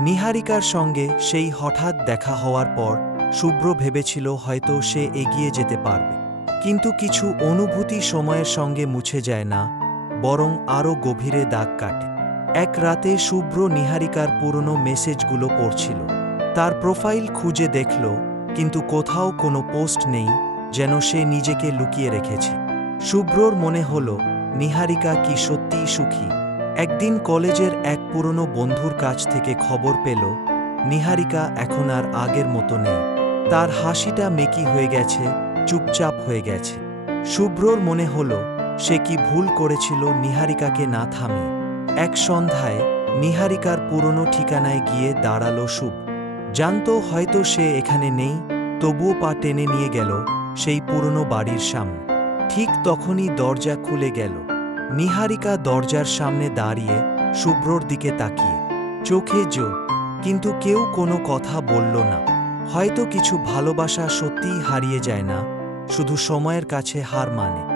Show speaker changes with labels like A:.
A: নিহারিকার সঙ্গে সেই হঠাৎ দেখা হওয়ার পর শুভ্র ভেবেছিল হয়তো সে এগিয়ে যেতে পারবে। কিন্তু কিছু অনুভূতি সময়ের সঙ্গে মুছে যায় না, বরং আরও গভীরে দাগ কাটে। এক রাতে শুভ্র নিহারিকার পুরনো মেসেজগুলো পড়ছিল। তার প্রোফাইল খুঁজে দেখল, কিন্তু কোথাও কোনো পোস্ট নেই যেন সে নিজেকে লুকিয়ে রেখেছে। শুভ্রর মনে হল, নিহারিকা কি সত্যিই সুখী? একদিন কলেজের এক পুরনো বন্ধুর কাছ থেকে খবর পেল, নিহারিকা এখন আর আগের মতো নেই। তার হাসিটা মেকি হয়ে গেছে, চুপচাপ হয়ে গেছে। শুভ্রর মনে হল, সে কি ভুল করেছিল নিহারিকাকে না থামিয়ে। এক সন্ধ্যায় নিহারিকার পুরনো ঠিকানায় গিয়ে দাঁড়াল শুভ। জানতো হয়তো সে এখানে নেই, তবুও পা টেনে নিয়ে গেল সেই পুরনো বাড়ির সামনে। ঠিক তখনই দরজা খুলে গেল। নিহারিকা দরজার সামনে দাঁড়িয়ে শুভ্রর দিকে তাকিয়ে, চোখে জো, কিন্তু কেউ কোনো কথা বলল না। হয়তো কিছু ভালোবাসা সত্যিই হারিয়ে যায় না, শুধু সময়ের কাছে হার মানে।